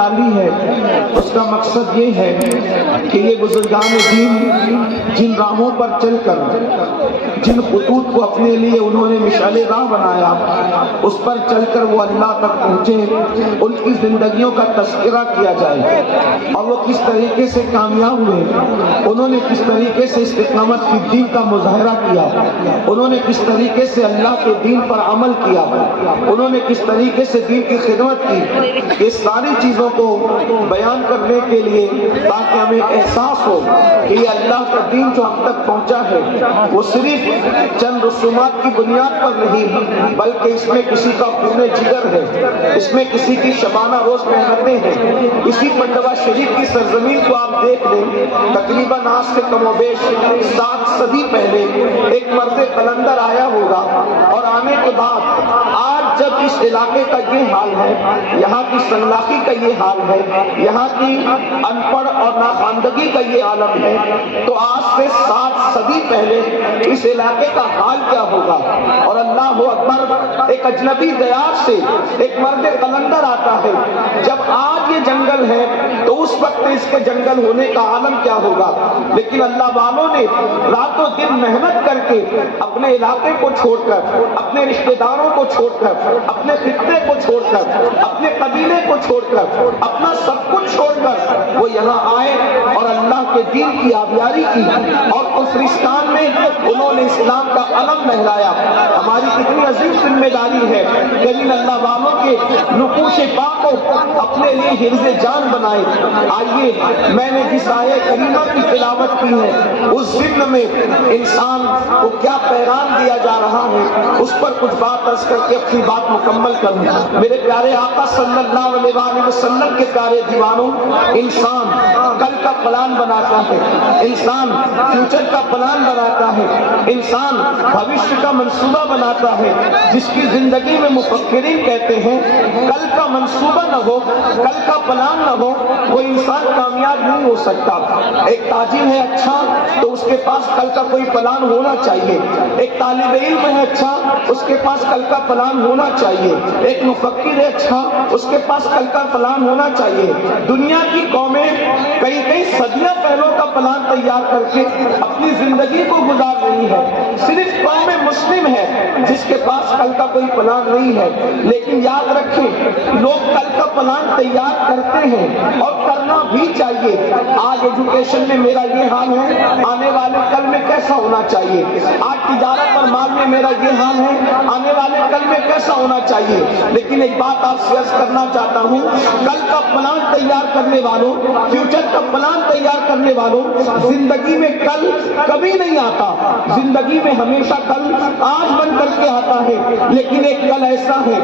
ڈالی ہے اس کا مقصد یہ ہے کہ یہ بزرگان دین جن راہوں پر چل کر جن خطوط کو اپنے لیے انہوں نے مشعل راہ بنایا اس پر چل کر وہ اللہ تک پہنچے، ان کی زندگیوں کا تذکرہ کیا جائے اور وہ کس طریقے سے کامیاب ہوئے، انہوں نے کس طریقے سے استقامت فی الدین کا مظاہرہ کیا، انہوں نے کس طریقے سے اللہ کے دین پر عمل کیا، انہوں نے کس طریقے سے دین کی خدمت کی، یہ ساری چیزوں کو بیان کرنے کے لیے تاکہ ہمیں احساس ہو کہ یہ اللہ کا دین جو ہم تک پہنچا ہے وہ صرف چند رسومات کی بنیاد پر نہیں بلکہ اس میں کسی کا خون جگر ہے، اس میں کسی کی شبانہ روز محنتیں ہیں۔ اسی پنڈوا شریف کی سرزمین کو آپ دیکھ لیں، تقریباً آج سے کم و بیش 7 صدی پہلے ایک مرد قلندر آیا ہوگا اور آنے کے بعد آج جب اس علاقے کا یہ حال ہے، یہاں کی سنلاخی کا یہ حال ہے، یہاں کی ان پڑھ اور ناخواندگی کا یہ عالم ہے، تو آج سے 7 صدی پہلے اس علاقے کا حال کیا ہوگا؟ اور اللہ اکبر، ایک اجنبی دیار سے ایک مرد قلندر آتا ہے، جب آج یہ جنگل ہے تو اس وقت اس کے جنگل ہونے کا عالم کیا ہوگا؟ لیکن اللہ والوں نے راتوں دن محنت کر کے اپنے علاقے کو چھوڑ کر، اپنے رشتہ داروں کو چھوڑ کر، اپنے خطے کو چھوڑ کر، اپنے قبیلے کو چھوڑ کر، اپنا سب کچھ چھوڑ کر وہ یہاں آئے اور اللہ کے دین کی آبیاری کی اور کفرستان میں انہوں نے اسلام کا علم لہرایا۔ ہماری کتنی عظیم ذمہ داری ہے کہ ان اللہ والوں کے نقوش پاک کو اپنے لیے حرز جان بنائے۔ آئیے، میں نے جس آیے کریمہ کی تلاوت کی ہے اس ضمن میں انسان کو کیا پیغام دیا جا رہا ہے اس پر کچھ بات عرض کر کے اپنی بات مکمل کروں۔ میرے پیارے آقا صلی اللہ علیہ وسلم کے پیارے دیوانوں، انسان کل کا پلان بناتا ہے، انسان فیوچر کا پلان بناتا ہے، انسان بھوشیہ کا منصوبہ بناتا ہے، جس کی زندگی میں مفکرین کہتے ہیں کل کا منصوبہ نہ ہو، کل کا پلان نہ ہو، وہ انسان کامیاب نہیں ہو سکتا۔ ایک تاجر ہے اچھا تو اس کے پاس کل کا کوئی پلان ہونا چاہیے، ایک طالب علم ہے اچھا اس کے پاس کل کا پلان ہونا چاہیے، ایک مفکر ہے اچھا اس کے پاس کل کا پلان ہونا چاہیے۔ دنیا کی قومیں کئی صدیاں پہلوں کا پلان تیار کر کے اپنی زندگی کو گزار رہی ہے، صرف قوم مسلم ہے جس کے پاس کل کا کوئی پلان نہیں ہے۔ لیکن یاد رکھیں، لوگ کل کا پلان تیار کرتے ہیں اور کرنا بھی چاہیے۔ آج ایجوکیشن میں میرا یہ حال ہے، آنے والے کل میں کیسا ہونا چاہیے۔ آج تجارت اور مال میں میرا یہ حال ہے، آنے والے کل میں کیسا ہونا چاہیے۔ لیکن ایک بات آپ سے عرض کرنا چاہتا ہوں، کل کا پلان تیار کرنے والوں، فیوچر کا پلان تیار کرنے والوں، زندگی میں کل کبھی نہیں آتا، زندگی میں ہمیشہ کل آج بن کر کے آتا ہے۔ لیکن ایک کل ایسا ہے،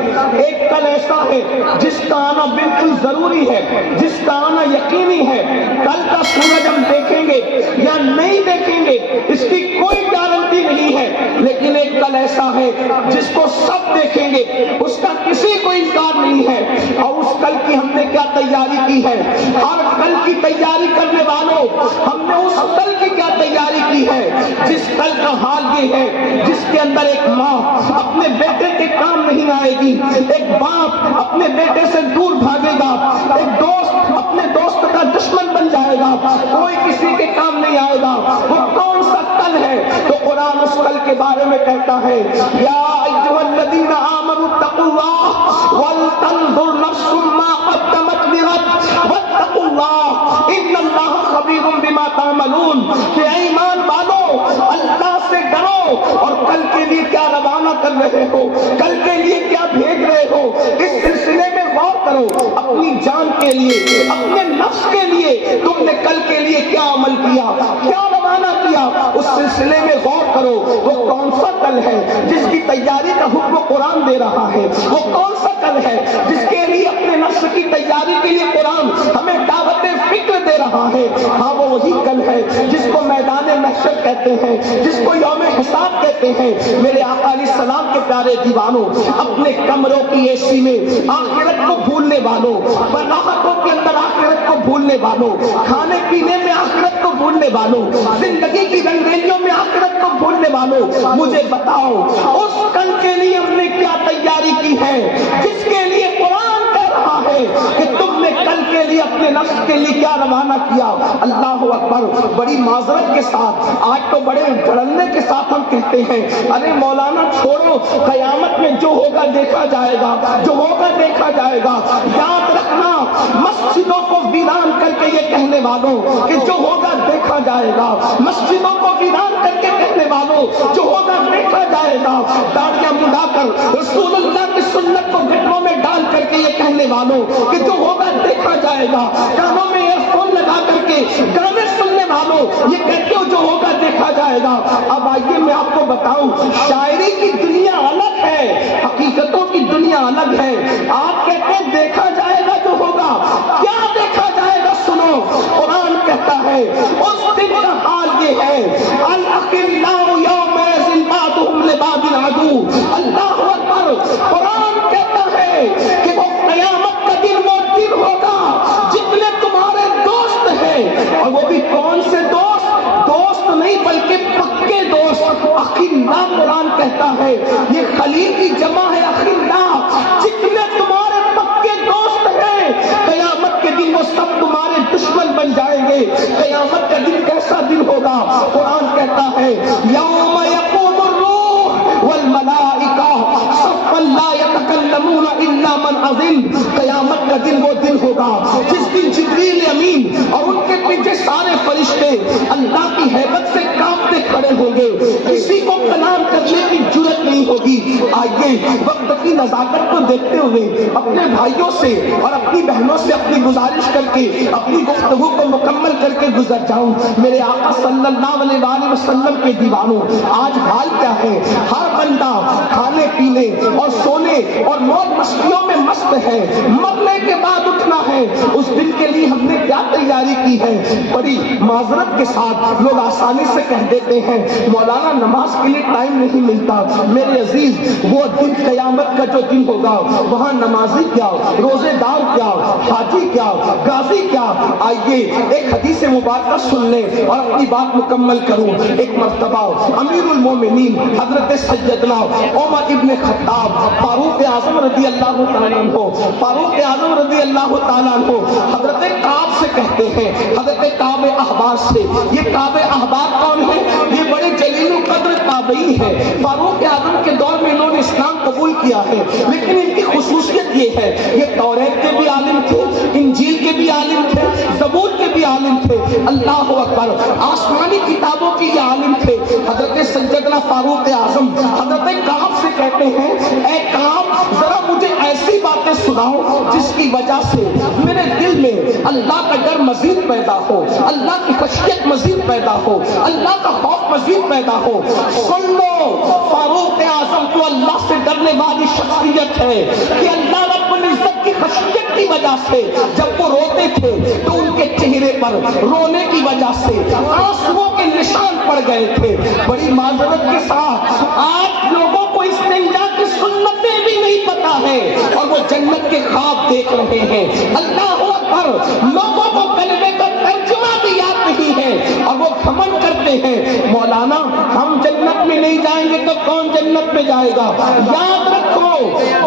ایک کل ایسا ہے جس کا آنا بالکل ضروری ہے، جس کا آنا یقینی ہے۔ کل کا سورج ہم دیکھیں گے یا نہیں دیکھیں گے اس کی کوئی گارنٹی نہیں ہے، لیکن ایک کل ایسا ہے جس کو سب دیکھیں گے، اس کا کسی کو انکار نہیں ہے۔ اور اس کل کی ہم نے کیا تیاری کی ہے، اور کل کی تیاری کرنے والوں، ہم نے اس کل کی کیا تیاری کی ہے جس کل کا حال یہ ہے جس کے اندر ایک ماں اپنے بیٹے کے کام نہیں آئے گی، ایک باپ اپنے بیٹے سے دور بھاگے گا، ایک دوست اپنے دوست کا دشمن بن جائے گا، کوئی کسی کے کام نہیں آئے گا۔ وہ کون سا کل ہے؟ تو قرآن اس کل کے بارے میں کہتا ہے، یا ایھا الذین آمنوا اتقوا اللہ ولتنظر نفس ما قدمت لغد واتقوا اللہ ان اللہ خبیر بما تعملون، کہ اے ایمان والو اللہ سے ڈرو اور کل کے لیے کیا روانہ کر رہے ہو، کل کے لیے کیا بھیج رہے ہو، اس سلسلے میں غور کرو۔ اپنی جان کے لیے، اپنے نفس کے لیے تم نے کل کے لیے کیا عمل کیا، کیا روانہ کیا، اس سلسلے میں غور کرو۔ وہ کون سا کل ہے جس کی تیاری کا حکم قرآن دے رہا ہے؟ وہ کون سا کل ہے جس کے لیے اپنے نفس کی تیاری کے لیے قرآن ہمیں دعوت فکر دے رہا ہے؟ ہاں، وہ وہی کل ہے جس کو میدان محشر کہتے ہیں، جس کو یوم حساب کہتے ہیں۔ میرے آقا علیہ السلام کے پیارے دیوانوں، اپنے کمروں کی اے سی میں آخرت کو بھولنے والوں، راحتوں کے اندر آخرت کو بھولنے والوں، کھانے پینے میں آخرت کو بھولنے والوں، زندگی کی رنگریلیوں میں آخرت کو بھولنے والوں، مجھے بتاؤ اس کل کے لیے ہم نے کیا تیاری کی ہے جس کے لیے قرآن کہہ رہا ہے کہ تم نے کل کے روانہ کیا. اللہ اکبر. بڑی معذرت کے ساتھ آج تو بڑے دھڑلنے کے ساتھ ہم کہتے ہیں ارے مولانا چھوڑو, قیامت میں جو ہوگا دیکھا جائے گا, جو ہوگا دیکھا جائے گا. یاد رکھنا, مسجدوں کو ویران کر کے یہ کہنے والوں کہ جو ہوگا دیکھا جائے گا, مسجدوں کو ویران کر کے کہنے والوں جو ہوگا دیکھا جائے گا, داڑیاں مڈا کر رسول اللہ کی سنت کو گھٹنوں میں ڈال کر کے یہ کہنے والوں کہ جو ہوگا دیکھا جائے گا, کانوں میں ایئر فون لگا کر کے گانے سننے والوں یہ کہتے ہو جو ہوگا دیکھا جائے گا. اب آئیے میں آپ کو بتاؤں, شاعری کی دنیا الگ ہے, حقیقتوں کی دنیا الگ ہے. آپ کہتے ہیں دیکھا جائے گا جو ہوگا, کیا دیکھا جائے گا؟ سنو, قرآن کہتا ہے اس دن کا حال یہ ہے الاخلاء یومئذ بعضهم لبعض عدو. اللہ اکبر. قرآن کہتا ہے کہ وہ قیامت کا دن وہ دن ہوگا جتنے تمہارے دوست ہیں, اور وہ بھی کون سے دوست؟ دوست نہیں بلکہ پکے دوست. اخلاء قرآن کہتا ہے یہ خلیل کی جمع ہے. اخلاء جتنے تمہارے پکے دوست ہیں, قیامت کے دن وہ سب تمہارے دشمن بن جائیں گے. قیامت کا دن کیسا دن ہوگا؟ قرآن کہتا ہے یوم یقوم الروح والملائکہ صفا لا یتکلمون الا من اذن. قیامت کا دن وہ دن ہوگا جس دن جبریل امین اور ان کے پیچھے سارے فرشتے اللہ کی ہیبت سے کانپتے کھڑے ہوں گے, کسی کو کلام کرنے کی جرت نہیں ہوگی. آئیے وقت کی نزاکت کو دیکھتے ہوئے اپنے بھائیوں سے اور اپنی بہنوں سے اپنی گزارش کر کے اپنی گفتگو کو مکمل کر کے گزر جاؤں. میرے آقا صلی اللہ علیہ وآلہ وسلم کے دیوانوں, آج حال کیا ہے؟ ہر بندہ کھانے پینے اور سونے اور موج مستیوں میں مست ہے. مرنے کے بعد اٹھنا ہے, اس دن کے لیے ہم نے کیا تیاری کی ہے؟ بڑی معذرت کے ساتھ لوگ آسانی سے کہہ دیتے ہیں مولانا نماز کے لیے ٹائم نہیں ملتا. میرے عزیز, وہ دن قیامت کا جو دن ہوگا وہاں نمازی کیا, روزے دار کیا, حاجی کیا, غازی کیا. آئیے ایک حدیث مبارکہ سن لیں اور اپنی بات مکمل کروں. ایک مرتبہ امیر المومنین حضرت سیدنا عمر ابن خطاب فاروق اعظم رضی اللہ تعالیٰ عنہ, فاروق اعظم رضی اللہ تعالیٰ عنہ حضرت کعب سے کہتے ہیں, حضرت کعب احبار سے. یہ کعب احبار کون ہے؟ یہ بڑے جلیل و قدر تابعی ہے. فاروق اعظم کے دور میں انہوں نے اسلام قبول کیا ہے, لیکن ان کی خصوصیت یہ ہے یہ توریت کے بھی عالم تھے, انجیل کے بھی عالم تھے, زبور کے بھی عالم تھے. اللہ اکبر. آسمانی کتابوں کے یہ عالم تھے. حضرت سیدنا فاروق اعظم حضرت کعب سے کہتے ہیں اے کعب ذرا مجھے ایسی باتیں سناؤ جس کی وجہ سے میرے دل میں اللہ کا ڈر مزید پیدا ہو, اللہ کی خشیت مزید پیدا ہو, اللہ کا خوف مزید پیدا ہو. سن لو, فاروق اعظم تو اللہ سے ڈرنے والی شخصیت ہے کہ اللہ رب العزت کی خشیت کی وجہ سے جب وہ روتے تھے تو ان کے چہرے پر رونے کی وجہ سے آنسوؤں کے نشان پڑ گئے تھے. بڑی معذرت کے ساتھ آج لوگوں کو استنجا کی سنتیں بھی نہیں پتا ہے اور وہ جنت کے خواب دیکھ رہے ہیں. اللہ اکبر. لوگوں کو کلمے کا ترجمہ بھی یاد نہیں ہے اور وہ گھمنڈ کرتے ہیں مولانا ہم جنت میں نہیں جائیں گے تو کون جنت میں جائے گا؟ یاد رکھو,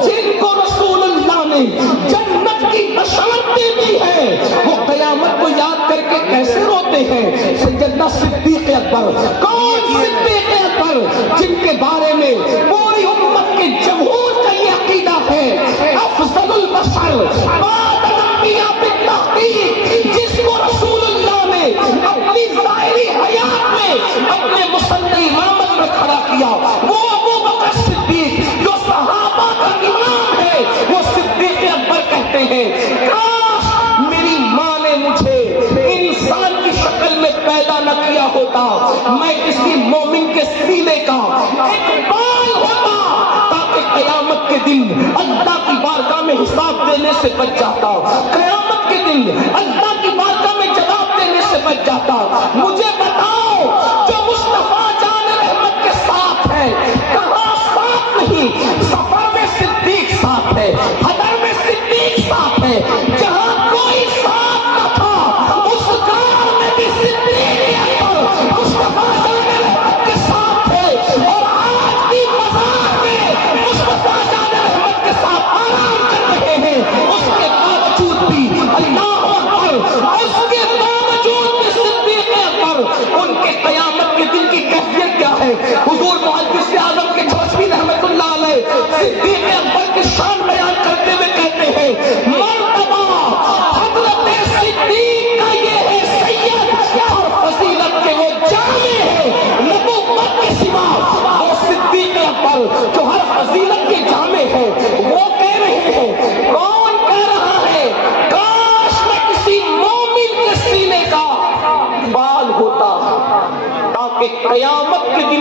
جن کو رسول اللہ نے جنت کی بشارتیں دی ہے وہ قیامت کو یاد کر کے کیسے روتے ہیں؟ سیدنا صدیق اکبر. کون صدیق اکبر جن کے بارے میں پوری امت کے جمہور کا یہ عقیدہ ہے افضل البشر بعد الانبیاء بالتحقیق, جس کو رسول اللہ نے اپنی ظاہری حیات میں اپنے مسلح امامت میں کھڑا کیا, وہ ابو بکر صدیق جو صحابہ کا امام ہے, وہ صدیق اکبر کہتے ہیں کاش میری ماں نے مجھے انسان کی شکل میں پیدا نہ کیا ہوتا, میں کسی مومن کے سینے کا ایک بال ہوتا تاکہ قیامت کے دن اللہ کی بارگاہ میں حساب دینے سے بچ جاتا, قیامت کے دن اللہ کی بارگاہ میں جواب دینے سے بچ جاتا. مجھے بتاؤ جو مصطفیٰ جان رحمت کے ساتھ ہے کہاں ساتھ نہیں؟ سفر میں صدیق ساتھ ہے, حضر میں صدیق ساتھ ہے, جہاں کوئی ساتھ نہ تھا اس گاؤں میں بھی صدیق مصطفیٰ جان رحمت کے ساتھ ہے, اور آج بھی مزار میں مصطفیٰ جان رحمت کے ساتھ آرام کر رہے ہیں. اس کے باوجود بھی اللہ اکبر, اس کے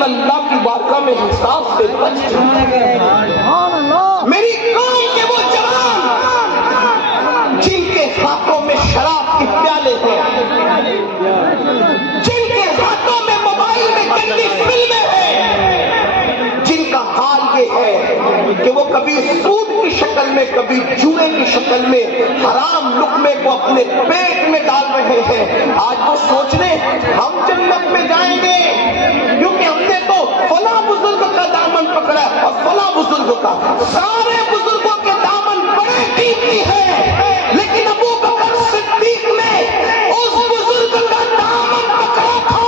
اللہ کی بارگاہ میں حساب سے بچ جائے۔ میری قوم کے وہ جوان جن کے ہاتھوں میں شراب کے پیالے ہیں، جن کے ہاتھوں میں موبائل میں گندی فلمیں ہیں، جن کا حال یہ ہے کہ وہ کبھی سود کی شکل میں، کبھی جوئے کی شکل میں حرام لقمے کو اپنے پیٹ میں ڈال رہے ہیں، آج وہ سوچ رہے ہم جنت میں جائیں گے کیونکہ ہم نے تو فلاں بزرگ کا دامن پکڑا اور فلاں بزرگ کا۔ سارے بزرگوں کے دامن بڑے قیمتی ہیں، لیکن ابو بکر صدیق نے اس بزرگ کا دامن پکڑا تھا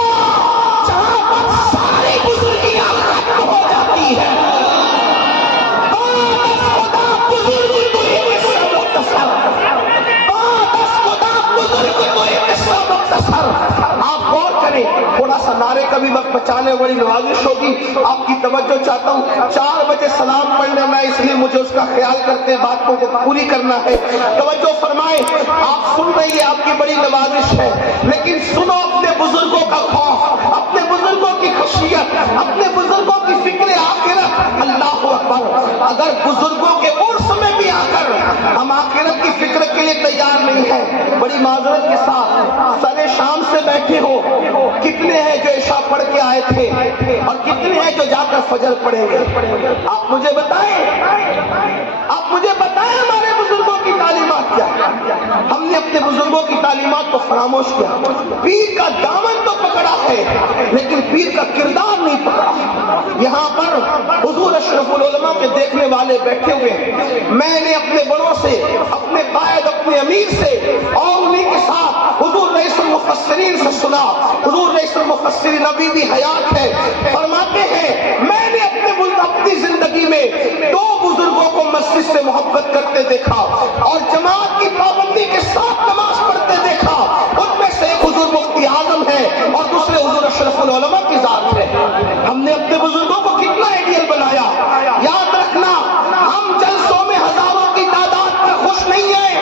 جہاں پر ساری بزرگیاں ختم ہو جاتی ہے۔ آپ غور کریں، تھوڑا سا نعرے کا بھی وقت بچانے والی نوازش ہوگی، آپ کی توجہ چاہتا ہوں۔ 4 بجے سلام پڑھنے میں، اس لیے مجھے اس کا خیال کرتے باتوں کو پوری کرنا ہے۔ توجہ فرمائیں، آپ سن رہی ہے، آپ کی بڑی نوازش ہے، لیکن سنو اپنے بزرگوں کا خوف، اپنے بزرگوں کی خشیت، اپنے بزرگوں کی فکر آخرت۔ اللہ اکبر، اگر بزرگوں کے عرس میں بھی آ کر ہم آخرت کی فکر کے لیے تیار نہیں ہیں، بڑی معذرت کے ساتھ سر شام سے بیٹھے ہو، کتنے ہیں جو عشاء پڑھ کے آئے تھے اور کتنے ہیں جو جا کر فجر پڑھیں گے؟ آپ مجھے بتائیں ہمارے بزرگوں کی تعلیمات کیا ہے؟ ہم نے اپنے بزرگوں کی تعلیمات کو فراموش کیا۔ پیر کا دامن تو پکڑا ہے لیکن پیر کا کردار نہیں پکڑا۔ یہاں پر حضور اشرف العلماء کے دیکھنے والے بیٹھے ہوئے ہیں، میں نے اپنے بڑوں سے، اپنے قائد، اپنے امیر سے اور انہیں کے ساتھ حضور رئیس المفسرین سے سنا۔ حضور رئیس المفسرین ابھی بھی حیات ہے، فرماتے ہیں میں نے اپنی زندگی میں 2 بزرگوں کو مسجد سے محبت کرتے دیکھا اور جماعت کی پابندی کے ساتھ نماز پڑھتے دیکھا۔ ان میں سے ایک حضور مفتی اعظم ہے اور دوسرے حضور اشرف العلماء کی ذات ہے۔ ہم نے اپنے بزرگوں کو کتنا آئیڈیل بنایا۔ یاد رکھنا، ہم جلسوں میں ہزاروں کی تعداد پر خوش نہیں ہیں،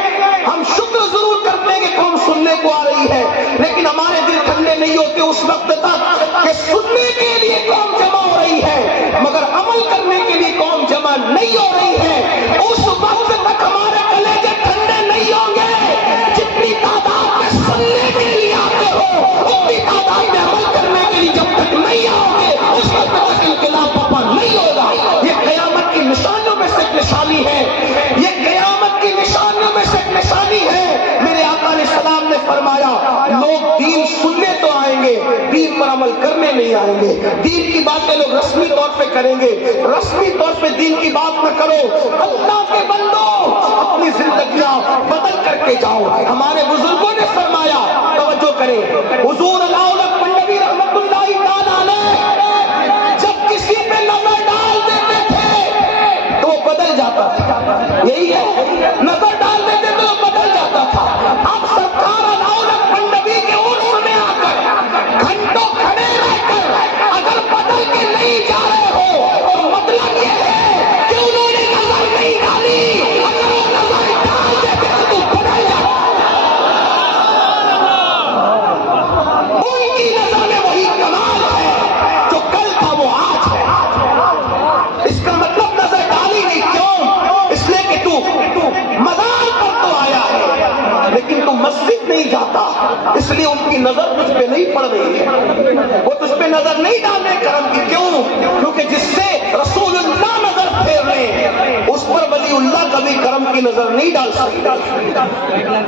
ہم شکر ضرور کرتے ہیں کہ قوم سننے کو آ رہی ہے، لیکن ہمارے دل ٹھنڈے نہیں ہوتے اس وقت تک کہ سننے کے لیے قوم جمع ہو رہی ہے مگر عمل کرنے کے لیے قوم جمع نہیں ہو رہی ہے۔ اس وقت تک ہمارے کلیجے ٹھنڈے نہیں ہوں گے جتنی تعداد میں سننے کے لیے آتے ہو، اتنی تعداد میں عمل کرنے کے لیے جب تک نہیں آؤ گے اس وقت تک انقلاب پپا نہیں ہوگا۔ یہ قیامت کی نشانیوں میں سے ایک نشانی ہے، یہ قیامت کی نشانیوں میں سے ایک نشانی ہے۔ میرے آقا علیہ السلام نے فرمایا لوگ دین سننے تو آئیں گے، دین پر عمل کرنے نہیں آئیں گے۔ دین کی باتیں لوگ رسمی طور پہ کریں گے، رسمی طور پہ دین کی بات نہ کرو۔ اللہ کے بندو اپنی زندگیاں بدل کر کے جاؤ۔ ہمارے بزرگوں نے فرمایا، توجہ کریں، حضور علامہ پنڈوی رحمت اللہ تعالی علیہ جب کسی پہ نظر ڈال دیتے تھے تو وہ بدل جاتا تھا۔ یہی ہے، نظر ڈال دیتے تو وہ بدل جاتا تھا۔ اب سرکار علامہ پنڈوی کے عرس میں آ کر گھنٹوں کھڑے رہ کر اگر بدل کے نہیں جا رہے ہو تو مطلب یہ ہے کہ انہوں نے نظر نہیں ڈالی، اگر وہ نظر ڈال دیتے تو بدل جاتا۔ ان کی نظر میں وہی کمال ہے جو کل تھا وہ آج ہے۔ اس کا مطلب نظر ڈالی نہیں، کیوں؟ اس لیے کہ تو مزار پر تو آیا ہے لیکن تو مسجد نہیں جاتا، اس لیے ان کی نظر تجھ پہ نہیں پڑ رہی ہے، وہ تجھ پہ نظر نہیں ڈالنے کرم کی۔ کیوں؟ کیونکہ جس سے رسول اللہ نظر پھیر لے اس پر ولی اللہ کبھی کرم کی نظر نہیں ڈال سکتا۔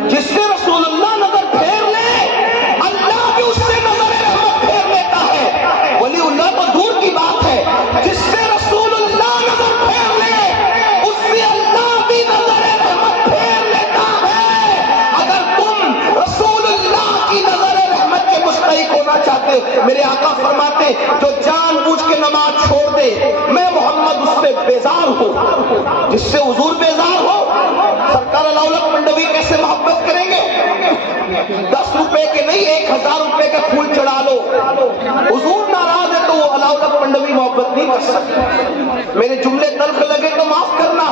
جس سے رسول اللہ نظر پھیر لے اللہ بھی اس سے نظر رحمت پھیر لیتا ہے، ولی اللہ تو دور کی بات ہے، جس سے رسول اللہ نظر پھیر لے اس سے اللہ بھی نظر رحمت پھیر لیتا ہے۔ اگر تم رسول اللہ کی نظر رحمت کے مستحق ہونا چاہتے، میرے آقا فرماتے جو جان بوجھ کے نماز چھوڑ دے میں محمد اس سے بیزار ہوں۔ جس سے حضور بیزار ہو سرکار علامہ پنڈوی کیسے محبت کریں گے؟ 10 روپے کے نہیں 1000 روپے کے پھول چڑھا لو، حضور ناراض ہے تو وہ علامہ پنڈوی محبت نہیں کر سکتے۔ میرے جملے تلخ لگے تو معاف کرنا،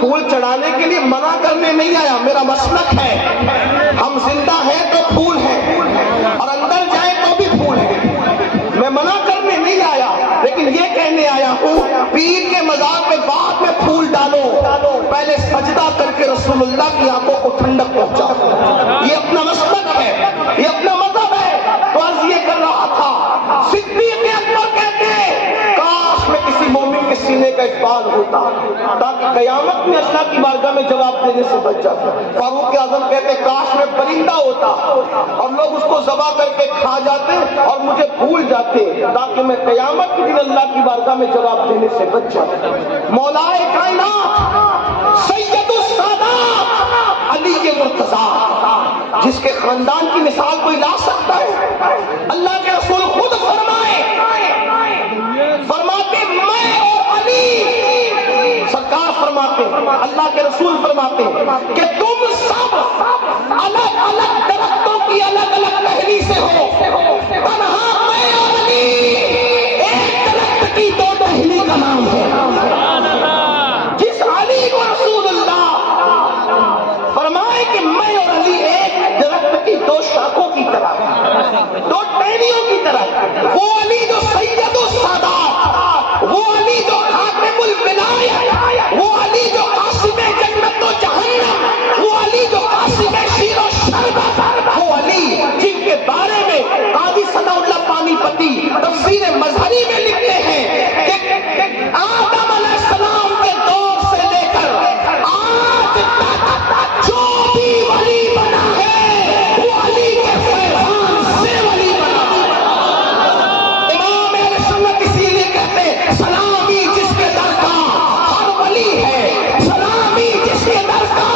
پھول چڑھانے کے لیے منع کرنے نہیں آیا، میرا مسلک ہے، ہم زندہ ہیں تو پھول ہیں اور اندر جائیں تو بھی پھول ہیں، میں منع کرنے نہیں آیا، اللہ کی آنکھوں کو ٹھنڈک پہنچا. یہ اپنا مسلک ہے, یہ اپنا مذہب ہے. تو عرض یہ کر رہا تھا, صدیق اکبر کہتے ہیں کاش میں کسی مومن کے سینے کا اقبال ہوتا تاکہ قیامت میں اللہ کی بارگاہ میں جواب دینے سے بچ جاتا. فاروق اعظم کہتے ہیں کاش میں پرندہ ہوتا اور لوگ اس کو ذبح کر کے کھا جاتے اور مجھے بھول جاتے تاکہ میں قیامت کے دن اللہ کی بارگاہ میں جواب دینے سے بچ جاتا. مولائے کائنات سید السادات علی کے مرتضیٰ, جس کے خاندان کی مثال کوئی لا سکتا ہے؟ اللہ کے رسول خود فرماتے میں اور علی, سرکار فرماتے اللہ کے رسول فرماتے کہ تم سب الگ الگ درختوں کی الگ الگ ٹہنی سے ہو, تنہا میں اور علی ایک درخت کی دو ٹہنی کا نام ہے. جس علی کو رسول اللہ فرمائے کہ میں اور علی ایک درخت کی دو شاخوں کی طرح, دو ٹہنیوں کی طرح, وہ علی جو سید السادات, وہ علی جو خاتم الولایت, وہ علی جو قاسم جنت و جہنم, وہ علی جو قاسم شیر و شربت, وہ علی جن کے بارے میں قاضی ثناء اللہ پانی پتی تفسیر مظہری میں لکھتے ہیں کہ آدم علیہ السلام کے دور سے لے کر آج تک جو بھی ولی بنا ہے وہ علی کے فیضان سے ولی بنا ہے. امام اہل سنت اسی لیے کہتے ہیں سلامی جس کے در کا ہر ولی ہے, سلامی جس کے در کا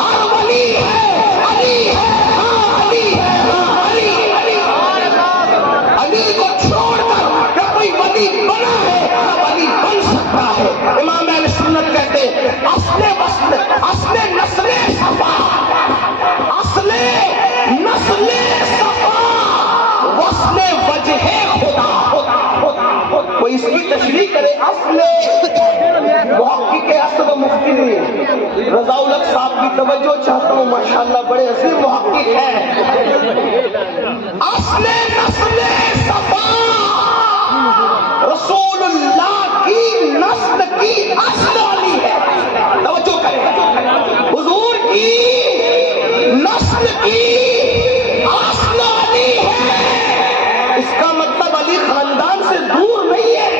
ہر ولی ہے, علی ہے ہاں علی ہے ہاں علی. علی کو چھوڑ کر کیا کوئی ولی بنا ہے؟ ولی بن سکتا ہے. امام اہل سنت کہتے ہیں اصل نسل صفا, اصل نسل صفا وصل وجہ خدا. کوئی اس کی تشریح کرے. اصل محقق اصل و مفتی نہیں, رضا الحق صاحب کی توجہ چاہتا ہوں, ماشاءاللہ بڑے عظیم محقق ہیں. اصل نسل صفا رسول اللہ کی نسل کی اصل علی ہے. توجہ کریں, حضور کی نسل کی اصل علی ہے. اس کا مطلب علی خاندان سے دور نہیں ہے,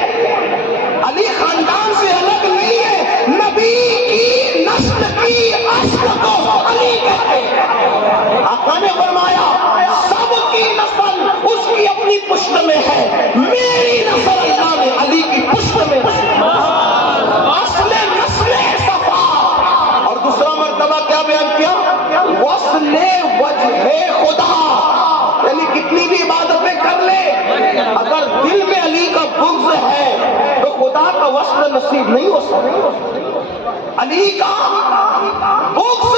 علی خاندان سے الگ نہیں ہے. نبی کی نسل کی اصل کو علی کہتے ہیں. آقا نے فرمایا سب کی نسل اس کی اپنی پشت میں ہے, میری نسل اللہ نے علی کی پشت میں ہے. اصل نسل صفا. اور دوسرا مرتبہ کیا بیان کیا؟ وصل وجہ خدا. یعنی کتنی بھی عبادتیں کر لے, اگر دل میں علی کا بغض ہے تو خدا کا وصل نصیب نہیں ہو سکتا. علی کا بغض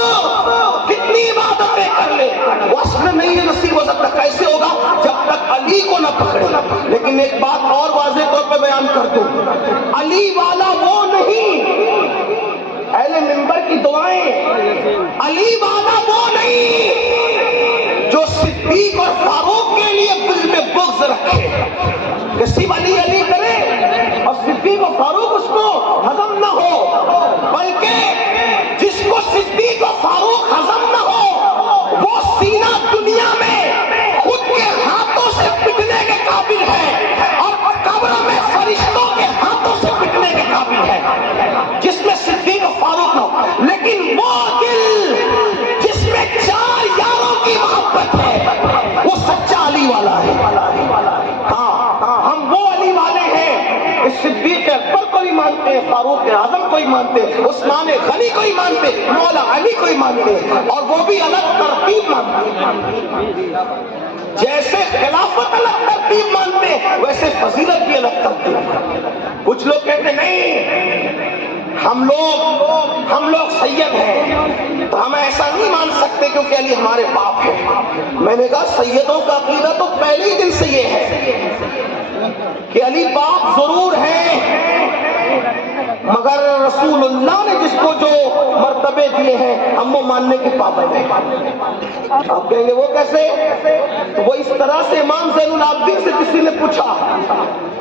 کتنی عبادتیں کر لے, وصل نہیں نصیب ہو سکتا. کیسے ہوگا؟ جب تک علی کو نہ پکڑے. لیکن ایک بات اور واضح طور پہ بیان کر دوں, علی والا وہ نہیں, اہل منبر کی دعائیں, علی والا وہ نہیں جو صدیق اور فاروق کے لیے دل میں بغض رکھے کہ صرف علی علی کرے اور صدیق اور فاروق اس کو ہضم نہ ہو, بلکہ جس کو صدیق اور فاروق ہضم نہ ہو وہ سینہ دنیا میں خود کے ہاتھوں سے پٹنے کے قابل ہے اور قبر میں فرشتوں کے ہاتھوں سے پٹنے کے قابل ہے, جس میں صدیق اور فاروق نہ ہو. لیکن وہ دل جس میں چار یاروں کی محبت ہے وہ سچا علی والا ہے. ہاں ہم وہ علی والے ہیں, صدیق اکبر کو ہی مانتے ہیں, فاروق اعظم کو ہی مانتے ہیں, عثمان غنی کو ہی مانتے ہیں, مولا علی کو ہی مانتے ہیں, اور وہ بھی الگ ترتیب مانتے ہیں. جیسے خلافت الگ ترتیب مانتے ہیں ویسے فضیلت بھی الگ ترتیب. کچھ لوگ کہتے نہیں ہم لوگ سید ہیں تو ہم ایسا نہیں مان سکتے کیونکہ علی ہمارے باپ ہیں. میں نے کہا سیدوں کا عقیدہ تو پہلے ہی دن سے یہ ہے کہ علی باپ ضرور ہیں, مگر رسول اللہ نے جس کو جو مرتبے دیے ہیں ہم وہ ماننے کے پابند ہیں. آپ کہیں گے وہ کیسے؟ تو وہ اس طرح سے امام زین العابدین سے کسی نے پوچھا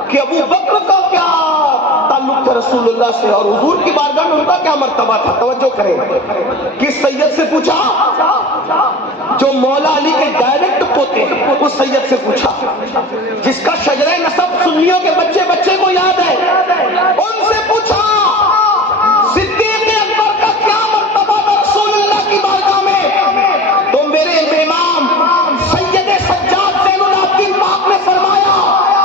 کہ ابو بکر کا کیا تعلق تھا رسول اللہ سے اور حضور کی بارگاہ میں ان کا کیا مرتبہ تھا؟ توجہ کریں، کس سید سے پوچھا؟ جو مولا علی کے ڈائریکٹ پوتے ہیں اس سید سے پوچھا، جس کا شجرہ نسب سنیوں کے بچے بچے کو یاد ہے، ان سے پوچھا صدیق اکبر کا کیا مرتبہ تھا رسول اللہ کی بارگاہ میں؟ تو میرے امام سید سجاد زین العابدین پاک نے فرمایا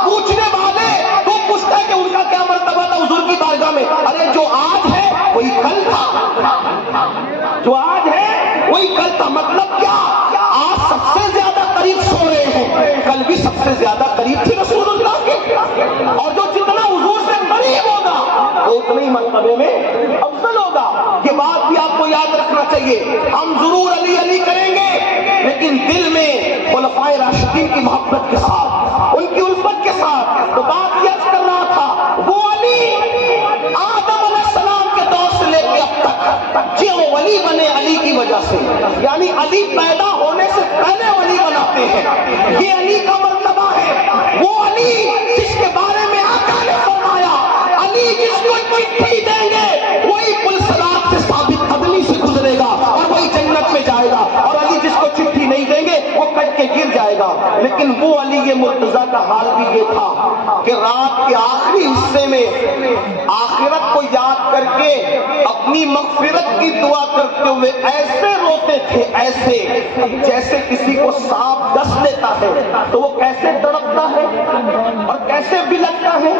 پوچھنے والے تو پوچھتا ہے کہ ان کا کیا مرتبہ تھا حضور کی بارگاہ میں؟ ارے جو آج ہے وہی کل تھا، جو آج ہے وہی کل تھا۔ مطلب کیا؟ آج سب سے زیادہ قریب سو رہے ہیں، کل بھی سب سے زیادہ قریب تھی رسول اللہ کے، اور جو جتنا حضور سے قریب ہوگا وہ اتنے ہی مرتبے میں افضل ہوگا۔ یہ بات بھی آپ کو یاد رکھنا چاہیے۔ ہم ضرور علی علی کریں گے لیکن دل میں خلفائے راشدین کی محبت کے ساتھ، ان کی الفت کے ساتھ۔ تو بات یہ کر رہا تھا وہ علی آدم علیہ السلام کے دور سے لے کے اب تک جی وہ ولی بنے علی کی وجہ سے، یعنی علی پیدا ہونے سے پہلے ولی بناتے ہیں، یہ علی کا مرتبہ ہے۔ وہ علی جس کے بارے میں آقا نے فرمایا علی جس کو چٹھی دیں گے وہی پل صراط سے ثابت قدمی سے گزرے گا اور وہی جنت میں جائے گا، اور علی جس کو چٹھی نہیں دیں گے وہ کٹ کے گر جائے گا۔ لیکن وہ علی یہ مرتضیٰ کا حال بھی یہ تھا کہ رات کے آخری حصے میں آخرت کو یاد کر کے اپنی مغفرت کی دعا کرتے ہوئے ایسے روتے تھے، ایسے جیسے کسی کو سانپ ڈس لیتا ہے تو وہ کیسے تڑپتا ہے اور کیسے بلکتا ہے،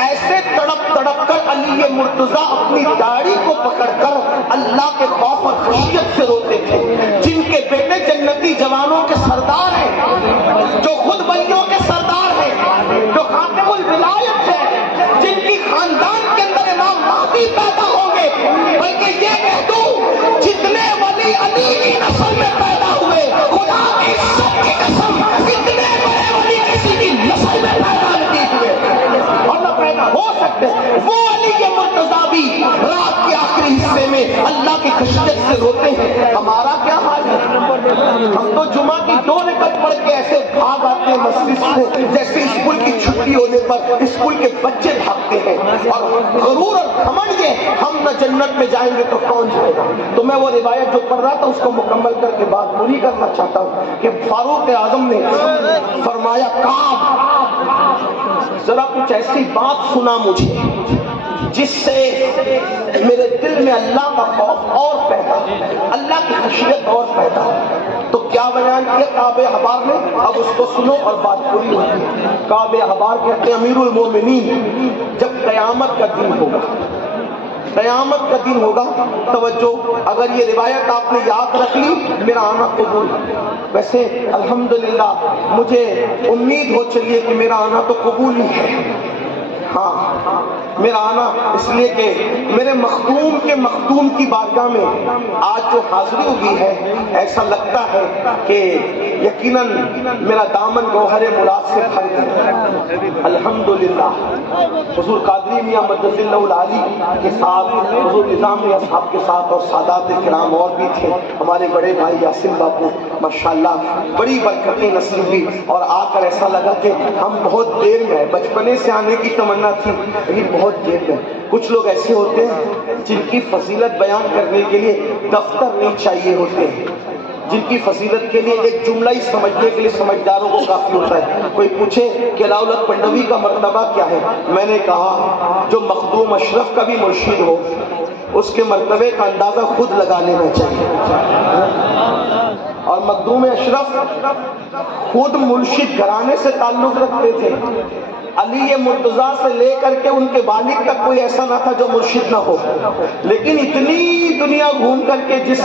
ایسے تڑپ تڑپ کر علی یہ مرتضیٰ اپنی داڑھی کو پکڑ کر اللہ کے خوف اور خشیت سے روتے تھے۔ جن کے بیٹے جنتی جوانوں کے سردار ہیں، جو خود ولیوں کے سردار ہیں، جو خاتم الولایت ہے، جن کی خاندان کے اندر امام مہدی پیدا ہوں گے، بلکہ یہ کہہ دوں جتنے ولی علی کی نسل میں پیدا ہوئے خدا کی عزت کی قسم اتنے بڑے ولی کسی کی نسل میں پیدا نہیں ہوئے اور نہ پیدا ہو سکتے۔ وہ علی کے مرتضیٰ بھی رات کے آخری حصے میں اللہ کی خشیت سے روتے ہیں۔ ہمارا کیا حال ہے؟ ہم تو جمعہ کی 2 رکعت پڑھ کے ایسے بھاگ آتے ہیں مسجد سے جیسے اسکول کی چھٹی ہونے پر اسکول کے بچے بھاگتے ہیں، اور غرور اور گھمنڈ یہ ہم نہ جنت میں جائیں گے تو کون جائے گا۔ تو میں وہ روایت جو پڑھ رہا تھا اس کو مکمل کر کے بات پوری کرنا چاہتا ہوں کہ فاروق اعظم نے فرمایا کعب ذرا کچھ ایسی بات سنا مجھے جس سے میرے دل میں اللہ کا خوف اور پیدا، اللہ کی خشیت اور پیدا۔ تو کیا بیان کیا کعب احبار نے؟ اب اس کو سنو اور بات پوری ہوتی ہے۔ کعب احبار کہتے ہیں امیر المومنین جب قیامت کا دن ہوگا، قیامت کا دن ہوگا، توجہ اگر یہ روایت آپ نے یاد رکھ لی میرا آنا قبول۔ ویسے الحمدللہ مجھے امید ہو چلی ہے کہ میرا آنا تو قبول ہی ہے۔ ہاں میرا آنا اس لیے کہ میرے مخدوم کی بارگاہ میں آج جو حاضری ہوئی ہے ایسا لگتا ہے کہ یقیناً میرا دامن گوہر مراد سے بھر گیا۔ الحمدللہ حضور قادری میاں مجدد اللہ العالی کے ساتھ، حضور نظام اصحاب کے ساتھ اور سادات کرام اور بھی تھے، ہمارے بڑے بھائی یاسین باپو ماشاءاللہ بڑی برکتیں نصیب ہوئی، اور آ کر ایسا لگا کہ ہم بہت دیر میں، بچپنے سے آنے کی تمنا تھی لیکن بہت دیر میں۔ کچھ لوگ ایسے ہوتے ہیں جن کی فضیلت بیان کرنے کے لیے دفتر نہیں چاہیے ہوتے ہیں، جن کی فضیلت کے لیے ایک جملہ ہی سمجھنے کے لیے سمجھداروں کو کافی ہوتا ہے۔ کوئی پوچھے کہ علاؤالحق پنڈوی کا مرتبہ کیا ہے، میں نے کہا جو مخدوم اشرف کا بھی مرشد ہو اس کے مرتبے کا اندازہ خود لگا لینا چاہیے، اور مخدوم اشرف خود مرشد گھرانے سے تعلق رکھتے تھے۔ علی مرتضیٰ سے لے کر کے ان کے والد تک کوئی ایسا نہ تھا جو مرشد نہ ہو، لیکن اتنی دنیا گھوم کر کے جس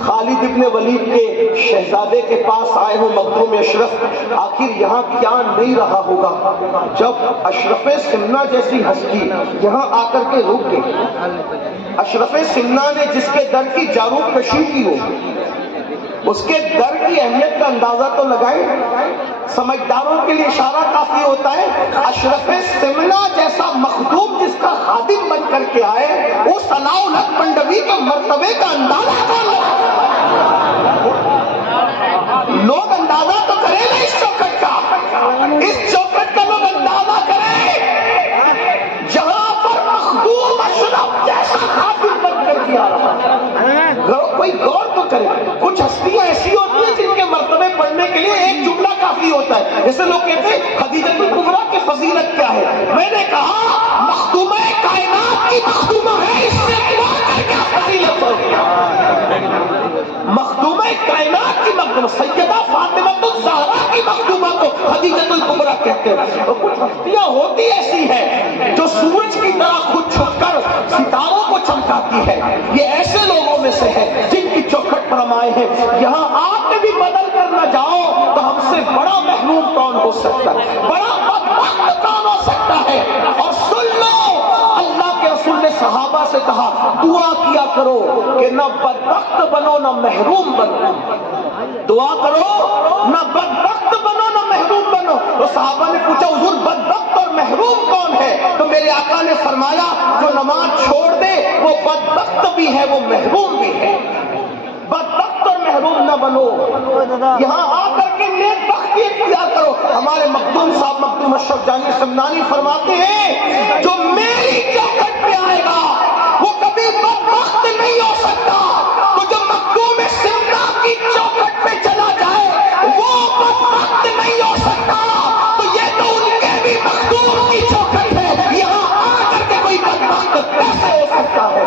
خالد ابن ولید کے شہزادے کے پاس آئے ہو مخدوم اشرف، آخر یہاں کیا نہیں رہا ہوگا جب اشرف سمنہ جیسی ہستی یہاں آ کر کے رک گئی۔ اشرف سمنہ نے جس کے در کی جاروب کشی کی ہو اس کے در کی اہمیت کا اندازہ تو لگائیں۔ سمجھداروں کے لیے اشارہ کافی ہوتا ہے، اشرف سمنہ جیسا مخدوم جس کا خادم بن کر کے آئے اس علاؤالحق پنڈوی کے مرتبے کا اندازہ کون لگائے؟ جیسے لوگ کہتے ہیں خدیجہ کبریٰ کی فضیلت کیا ہے، میں نے کہا مخدومہ کائنات کی مخدومہ ہے، اس سے دعا کر کیا فضیلت ہوگی؟ مخدومہ کائنات کی مخدومہ سیدہ فاطمہ الزہرا کی مخدومہ کو خدیجہ کبریٰ کہتے ہیں۔ اور کچھ ہستیاں ہوتی ایسی ہیں جو سورج کی طرح خود چھپ کر ستاروں کو چمکاتی ہے، یہ ایسے لوگوں میں سے ہے جن کی چوکھٹ پر ہم آئے ہیں۔ یہاں آپ نے بھی بدل کر نہ جاؤ تو ہم سے بڑا محروم کون ہو سکتا ہے، بڑا بدبخت کون ہو سکتا ہے؟ اور سن لو، اللہ کے رسول نے صحابہ سے کہا دعا کیا کرو کہ نہ بدبخت بنو نہ محروم بنو، دعا کرو نہ بدبخت بنو نہ محروم بنو۔ تو صحابہ نے پوچھا حضور بدبخت اور محروم کون ہے؟ تو میرے آقا نے فرمایا جو نماز چھوڑ دے وہ بدبخت بھی ہے وہ محروم بھی ہے، بدبخت اور محروم نہ بنو، یہاں آ کر کے نیک بختی اختیار کرو۔ ہمارے مخدوم صاحب مخدوم اشرف جانی سمنانی فرماتے ہیں جو میری چوکھٹ پہ آئے گا وہ کبھی بدبخت نہیں ہو سکتا، تو جو مخدوم سمنا کی چوکھٹ پہ چلا جائے وہ بدبخت نہیں ہو سکتا، تو یہ تو ان کے بھی مخدوم کی چوکھٹ ہے، یہاں آ کر کے کوئی بدبخت کیسے ہو سکتا ہے؟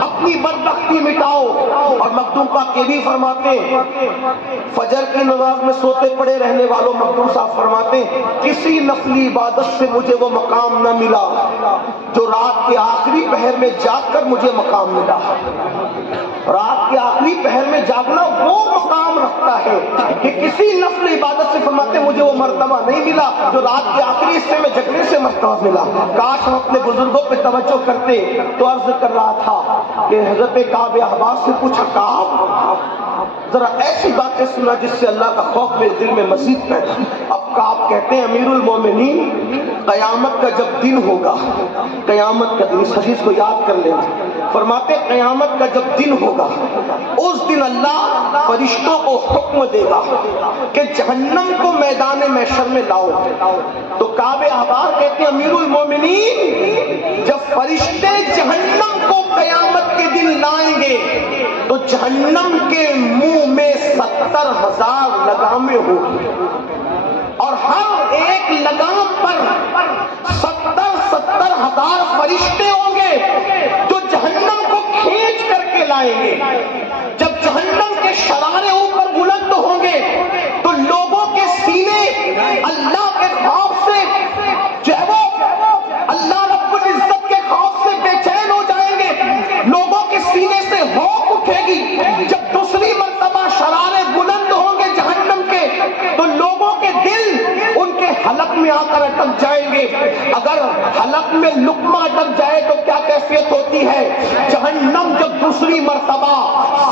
اپنی بدبختی مٹاؤ۔ اور مخدوم پاک یہ بھی فرماتے ہیں فجر کی نماز میں سوتے پڑے رہنے والوں، مخدوم صاحب فرماتے ہیں کسی نفلی عبادت سے مجھے وہ مقام نہ ملا جو رات کے آخری پہر میں جاگ کر مجھے مقام ملا۔ رات کے آخری پہر میں جاگنا وہ مقام رکھتا ہے کہ کسی نفل عبادت سے فرماتے مجھے وہ مرتبہ نہیں ملا جو رات کے آخری حصے میں جگنے سے مرتبہ ملا۔ کاش ہم اپنے بزرگوں پہ توجہ کرتے۔ تو عرض کر رہا تھا کہ حضرت کعب احبار سے پوچھا کعب ذرا ایسی باتیں سنا جس سے اللہ کا خوف میرے دل میں مزید پیدا۔ اب کعب کہتے ہیں امیر المومنین قیامت کا جب دن ہوگا، قیامت کا دن، اس حدیث کو یاد کر لیں، فرماتے قیامت کا جب دن ہوگا اس دن اللہ فرشتوں کو حکم دے گا کہ جہنم کو میدان محشر میں لاؤ۔ تو کعب احبار کہتے ہیں امیر المومنین جب فرشتے جہنم کو قیامت کے دن لائیں گے تو جہنم کے منہ میں 70,000 لگامیں ہوگی اور ہر ایک لگام پر 70,000 فرشتے ہوں گے جو جہنم کو کھینچ کر کے لائیں گے۔ جب جہنم کے شرارے اوپر بلند ہوں گے تو لوگوں کے سینے اللہ کے خوف سے جو ہے وہ اللہ رب العزت کے خوف سے بے چین ہو جائیں گے، لوگوں کے سینے سے ہوک اٹھے گی۔ جب دوسری مرتبہ شرارے بلند ہوں گے جہنم کے تو لوگوں کے دل ان کے حلق میں آ کر اٹک جائیں گے۔ اگر حلق میں لقمہ اٹک جائے تو کیا کیفیت ہوتی ہے؟ جہنم جب دوسری مرتبہ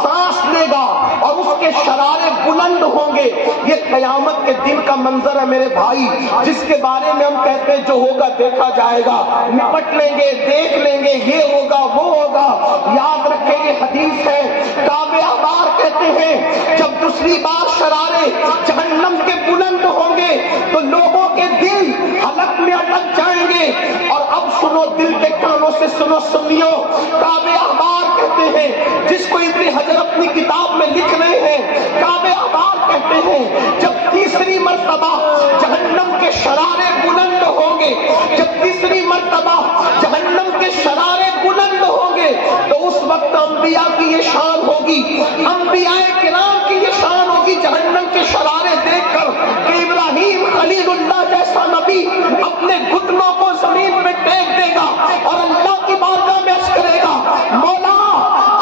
سانس لے گا اور اس کے شرارے بلند ہوں گے، یہ قیامت کے دن کا منظر ہے میرے بھائی، جس کے بارے میں ہم کہتے ہیں جو ہوگا دیکھا جائے گا، نپٹ لیں گے، دیکھ لیں گے، یہ ہوگا وہ ہوگا۔ یاد رکھیں یہ حدیث ہے، کعب احبار کہتے ہیں جب دوسری بار شرارے جہنم کے بلند ہوں گے تو لوگوں کے دل حلق میں اٹک جائیں گے۔ اور اب سنو، دل کے کانوں سے سنو سنیو، کعب احبار کہتے ہیں جس کو ابن حجر اپنی کتاب میں لکھ رہے ہیں، کعب احبار کہتے ہیں جب تیسری مرتبہ جہنم کے شرارے بلند ہوں گے، جب تیسری مرتبہ جہنم کے شرارے بلند ہوں گے تو اس وقت انبیاء کی یہ شان ہوگی، انبیاء کرام کی یہ شان ہوگی جہنم کے شرارے دیکھ کر کہ ابراہیم خلیل اللہ جیسا نبی اپنے گھٹنوں کو زمین پہ ٹیک دے گا اور اللہ کی بارگاہ میں عرض کرے گا مولا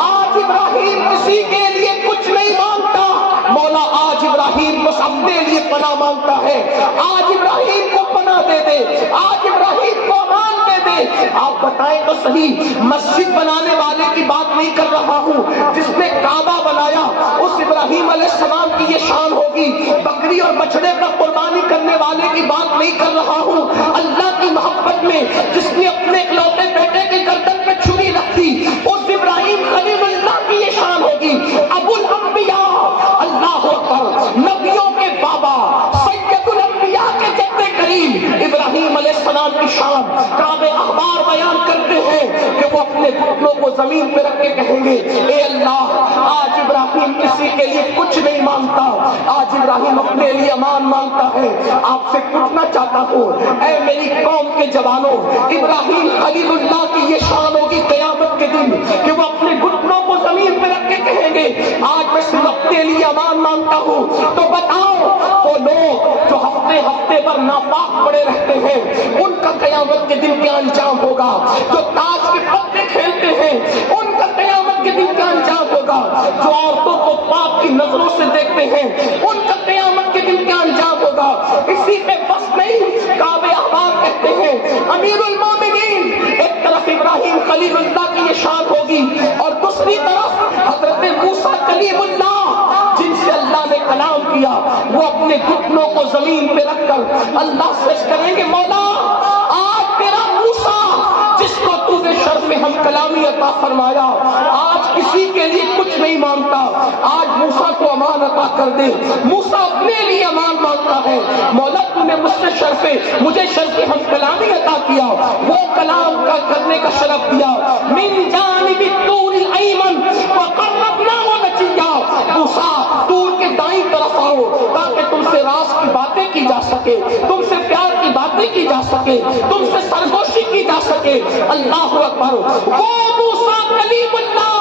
آج ابراہیم کسی کے لیے کچھ نہیں مانگتا، مولا آج ابراہیم بس اپنے لیے پناہ مانگتا ہے، آج ابراہیم کو پناہ دے دے، آج ابراہیم کو امان دے دے۔ آپ بتائیں تو صحیح، مسجد بنانے والے کی بات نہیں کر رہا ہوں، جس نے کعبہ بنایا اس ابراہیم علیہ السلام کی یہ شان ہوگی، بکری اور بچڑے پر قربانی کرنے والے کی بات نہیں کر رہا ہوں، اللہ کی محبت میں جس نے اپنے اکلوتے بیٹے کے گردن پہ چھری رکھ دی اس ابراہیم خلیل اللہ کی یہ شان ہوگی۔ ابو الانبیاء، اللہ اکبر، نبیوں کے بابا، سید الانبیاء کے جد کریم ابراہیم علیہ السلام کی شان کعب احبار بیان کرتے ہیں کہ وہ اپنے گھٹنوں کو زمین پہ رکھ کے کہیں گے اے اللہ آج ابراہیم کسی کے لیے کچھ نہیں مانگتا، آج ابراہیم اپنے لیے امان مانگتا ہے. آپ سے پوچھنا چاہتا ہوں اے میری قوم کے جوانوں، ابراہیم خلیل اللہ کی یہ شان ہوگی قیامت کے دن کہ وہ اپنے گھٹنوں کو زمین پہ رکھ کے کہیں گے آج میں صرف اپنے لیے امان مانگتا ہوں. تو بتاؤ وہ لوگ جو ہفتے ہفتے پر ناپاک پڑے رہتے ہیں ان کا قیامت کے دن کیا انجام ہوگا؟ جو تاج کے پتے کھیلتے ہیں ان کا قیامت کے دن کیا انجام ہوگا؟ جو عورتوں کو پاک کی نظروں سے دیکھتے ہیں ان کا قیامت کے دن کیا انجام ہوگا؟ اسی پہ بس نہیں، کعب احبار کہتے ہیں امیر المومنین ایک طرف ابراہیم خلیل اللہ کی یہ شان ہوگی اور دوسری طرف حضرت موسیٰ کلیم اللہ جن سے اللہ نے کلام کیا، وہ اپنے گھٹنوں کو زمین پہ رکھ کر اللہ سے کریں گے مولا آج تیرا موسیٰ جس کو تو نے شرف ہم کلامی عطا فرمایا آج کسی کے لیے کچھ نہیں مانگتا، آج موسیٰ کو امان عطا کر دے. موسیٰ اپنے لیے امان مانگتا ہے، مولا تو نے مجھ سے مجھے شرف ہم کلامی عطا کیا، وہ کلام کا کرنے کا شرف دیا. من جانب الطور الایمن وقربناه نجیا، موسیٰ طور کے دائیں طرف آؤ تاکہ تم سے راز کی باتیں کی جا سکے، تم سے پیار کی باتیں کی جا سکے، تم سے سرگوشی کی جا سکے. اللہ اکبر. وہ موسیٰ کلیم اللہ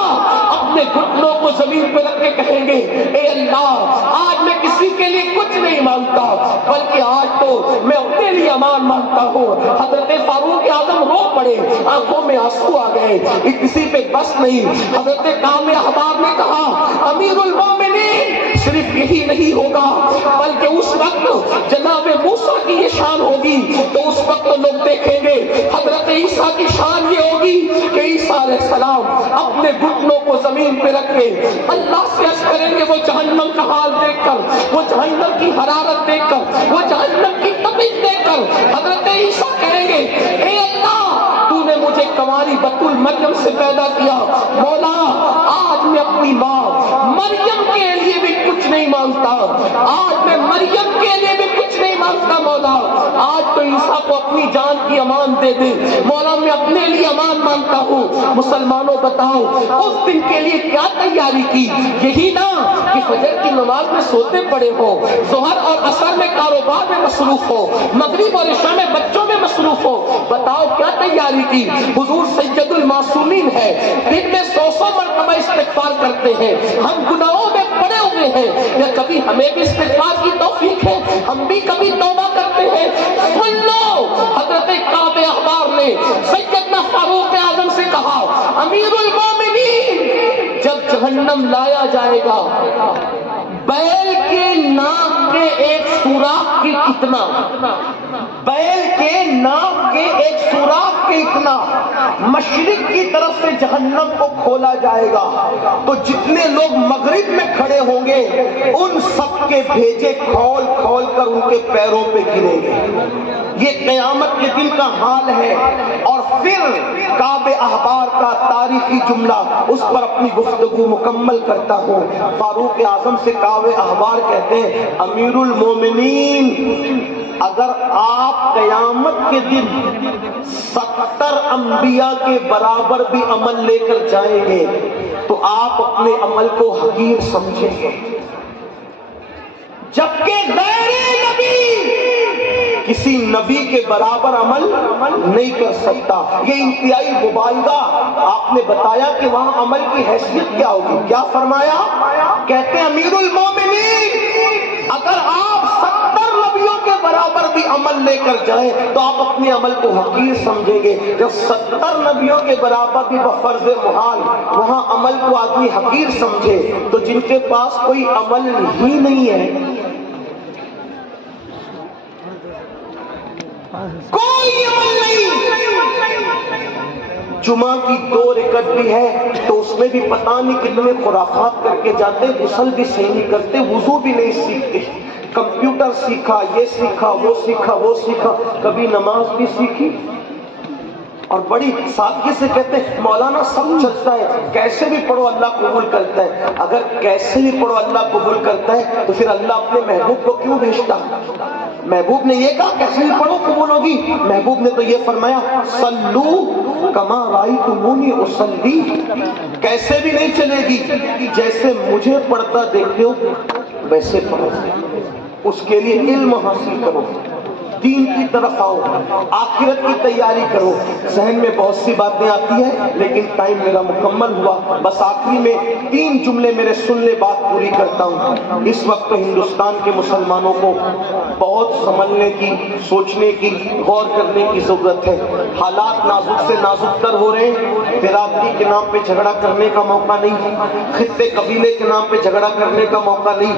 اپنے گھٹنوں کو زمین پہ رکھ کے کہیں گے اے اللہ آج میں کسی کے لیے کچھ نہیں مانگتا بلکہ آج تو میں اپنے لیے امان مانگتا ہوں. حضرت فاروق اعظم رو پڑے، آنکھوں میں آنسو آ گئے. کسی پہ بس نہیں، حضرت کعب احبار نے کہا امیر المومنین صرف یہی نہیں ہوگا بلکہ اس وقت جناب موسیٰ کی یہ شان ہوگی تو اس وقت لوگ دیکھیں گے حضرت عیسیٰ کی شان یہ ہوگی کہ عیسیٰ علیہ السلام اپنے گھٹنوں کو زمین پہ رکھ کے اللہ سے عرض کریں گے. وہ جہنم کا حال دیکھ کر، وہ جہنم کی حرارت دیکھ کر، وہ جہنم کی تپش دیکھ کر حضرت عیسیٰ کہیں گے اے اللہ تو نے مجھے کنواری بطول مریم سے پیدا کیا، مولا آج میں اپنی ماں مریم کے لیے بھی کچھ نہیں مانگتا، آج میں مریم کے لیے بھی کچھ نہیں مانگتا مولا آج تو عیسیٰ کو اپنی جان کی امان دے دے مولا میں اپنے لیے امان مانگتا ہوں. مسلمانوں بتاؤ اس دن کے لیے کیا تیاری کی؟ یہی نا کہ فجر کی نماز میں سوتے پڑے ہو، ظہر اور عصر میں کاروبار میں مصروف ہو، مغرب اور عشاء میں بچوں میں مصروف ہو. بتاؤ کیا تیاری کی؟ حضور سید المعصومین ہے، دن میں 100 مرتبہ استغفار کرتے ہیں. ہم گناہوں میں پڑے ہوئے ہیں، یا کبھی ہمیں بھی استغفار کی توفیق ہے؟ ہم بھی کبھی توبہ کرتے ہیں؟ سن لو حضرت کعب احبار نے سیدنا فاروق اعظم سے کہا امیر المومنین جب جہنم لایا جائے گا بیل کے ناک کے ایک سوراخ کی اتنا، بیل کے ناک کے ایک سوراخ کے اتنا مشرق کی طرف سے جہنم کو کھولا جائے گا تو جتنے لوگ مغرب میں کھڑے ہوں گے ان سب کے بھیجے کھول کھول کر ان کے پیروں پہ گریں گے. یہ قیامت کے دن کا حال ہے. اور پھر کعب احبار کا تاریخی جملہ اس پر اپنی گفتگو مکمل کرتا ہوں. فاروق اعظم سے کعب احبار کہتے ہیں امیر المومنین اگر آپ قیامت کے دن 70 انبیاء کے برابر بھی عمل لے کر جائیں گے تو آپ اپنے عمل کو حقیر سمجھیں گے، جبکہ غیر نبی کسی نبی کے برابر عمل نہیں کر سکتا. یہ انتہائی مبالغہ. آپ نے بتایا کہ وہاں عمل کی حیثیت کیا ہوگی، کیا فرمایا؟ کہتے ہیں امیر المومنین اگر آپ 70 نبیوں کے برابر بھی عمل لے کر جائیں تو آپ اپنے عمل کو حقیر سمجھیں گے. جب 70 نبیوں کے برابر بھی بفرض محال وہاں عمل کو آدمی حقیر سمجھے تو جن کے پاس کوئی عمل ہی نہیں ہے، کوئی عمل نہیں، جمعہ کی 2 رکعت بھی ہے تو اس میں بھی پتہ نہیں کتنے خرافات کر کے جاتے، غسل بھی صحیح نہیں کرتے، وضو بھی نہیں سیکھتے، کمپیوٹر سیکھا، یہ سیکھا، وہ سیکھا، وہ سیکھا، کبھی نماز بھی سیکھی. اور بڑی سادگی سے کہتے ہیں مولانا سب چلتا ہے، کیسے بھی پڑھو اللہ قبول کرتا ہے. اگر کیسے بھی پڑھو اللہ قبول کرتا ہے تو پھر اللہ اپنے محبوب کو کیوں بھیجتا؟ محبوب نے یہ کہا کیسے بھی پڑھو قبول ہوگی. محبوب نے تو یہ فرمایا صلو کما رأیتمونی اصلی، کیسے بھی نہیں چلے گی، جیسے مجھے پڑھتا دیکھتے ہو ویسے پڑھو. اس کے لیے علم حاصل کرو، دین کی طرف آؤ، آخرت کی تیاری کرو۔ ذہن میں بہت سی باتیں آتی ہیں لیکن ٹائم میرا مکمل ہوا، بس آخری میں 3 جملے میرے سن لے، بات پوری کرتا ہوں۔ اس وقت ہندوستان کے مسلمانوں کو بہت سنبھلنے کی، سوچنے کی، غور کرنے کی ضرورت ہے۔ حالات نازک سے نازک تر ہو رہے ہیں۔ برادری کے نام پہ جھگڑا کرنے کا موقع نہیں، خطے قبیلے کے نام پہ جھگڑا کرنے کا موقع نہیں،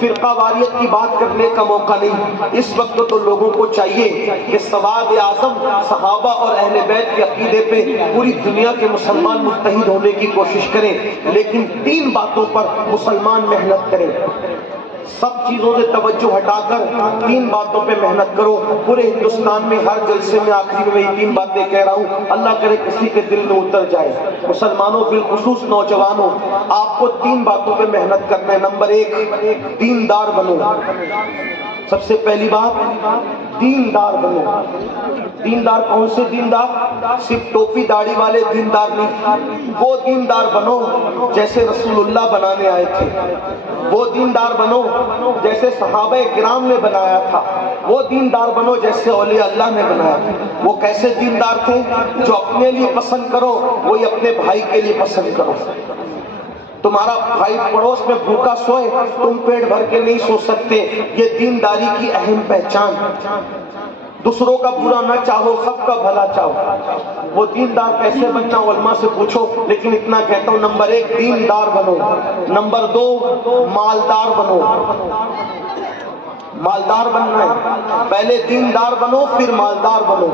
فرقہ واریت کی بات کرنے کا موقع نہیں۔ اس وقت تو لوگوں کو چاہیے کہ سواد اعظم صحابہ اور اہل بیت کے عقیدے پہ پوری دنیا کے مسلمان متحد ہونے کی کوشش کریں، لیکن 3 باتوں پر مسلمان محنت کریں۔ سب چیزوں سے توجہ ہٹا کر 3 باتوں پہ محنت کرو۔ پورے ہندوستان میں ہر جلسے میں آخری میں یہ 3 باتیں کہہ رہا ہوں، اللہ کرے کسی کے دل میں اتر جائے۔ مسلمانوں بالخصوص نوجوانوں، آپ کو 3 باتوں پہ محنت کرنا ہے۔ نمبر 1، دیندار بنو۔ سب سے پہلی بات، دیندار بنو۔ دیندار کون سے دیندار؟ صرف ٹوپی داڑھی والے دیندار نہیں، وہ دیندار بنو جیسے رسول اللہ بنانے آئے تھے، وہ دیندار بنو جیسے صحابہ کرام نے بنایا تھا، وہ دیندار بنو جیسے اولیاء اللہ نے بنایا تھا۔ وہ کیسے دیندار تھے؟ جو اپنے لیے پسند کرو وہی اپنے بھائی کے لیے پسند کرو۔ تمہارا بھائی پڑوس میں بھوکا سوئے، تم پیٹ بھر کے نہیں سو سکتے، یہ دینداری کی اہم پہچان۔ دوسروں کا برا نہ چاہو، سب کا بھلا چاہو۔ وہ دیندار کیسے بننا علماء سے پوچھو، لیکن اتنا کہتا ہوں، نمبر 1 دیندار بنو، نمبر 2 مالدار بنو۔ مالدار بننا ہے، پہلے دیندار بنو پھر مالدار بنو۔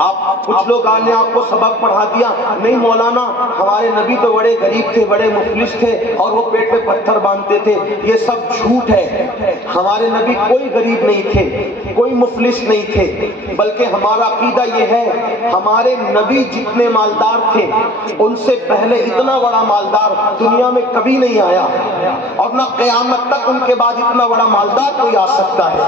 آپ کچھ لوگ آنے آپ کو سبق پڑھا دیا، نہیں مولانا ہمارے نبی تو بڑے غریب تھے، بڑے مفلس تھے اور وہ پیٹ پہ پتھر باندھتے تھے۔ یہ سب جھوٹ ہے، ہمارے نبی کوئی غریب نہیں تھے، کوئی مفلس نہیں تھے، بلکہ ہمارا عقیدہ یہ ہے ہمارے نبی جتنے مالدار تھے ان سے پہلے اتنا بڑا مالدار دنیا میں کبھی نہیں آیا، اور نہ قیامت تک ان کے بعد اتنا بڑا مالدار کوئی آ سکتا ہے۔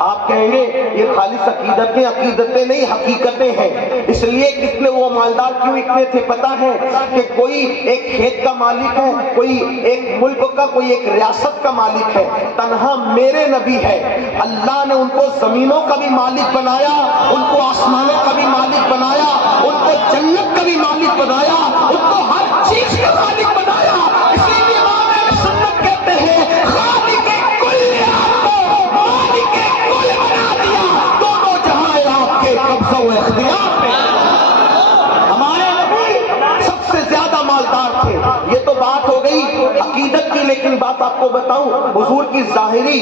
آپ کہیں گے یہ خالص عقیدتیں نہیں، حقیقتیں ہیں۔ اس لیے کتنے وہ مالدار کیوں اتنے تھے پتا ہے؟ کہ کوئی ایک کھیت کا مالک ہے، کوئی ایک ملک کا، کوئی ایک ریاست کا مالک ہے، تنہا میرے نبی ہے۔ اللہ نے ان کو زمینوں کا بھی مالک بنایا، ان کو آسمانوں کا بھی مالک بنایا، ان کو جنت کا بھی مالک بنایا، ان کو ہر چیز کا مالک بنایا۔ اسی لیے امام اہل سنت کہتے ہیں خالق کل آپ کو مالک کل بنا دیا، دونوں جہاں آپ کے قبضہ و اختیار میں۔ ہمارے نبی سب سے زیادہ مالدار تھے۔ یہ تو بات ہو گئی عقیدت کی، لیکن بات آپ کو بتاؤں، حضور کی ظاہری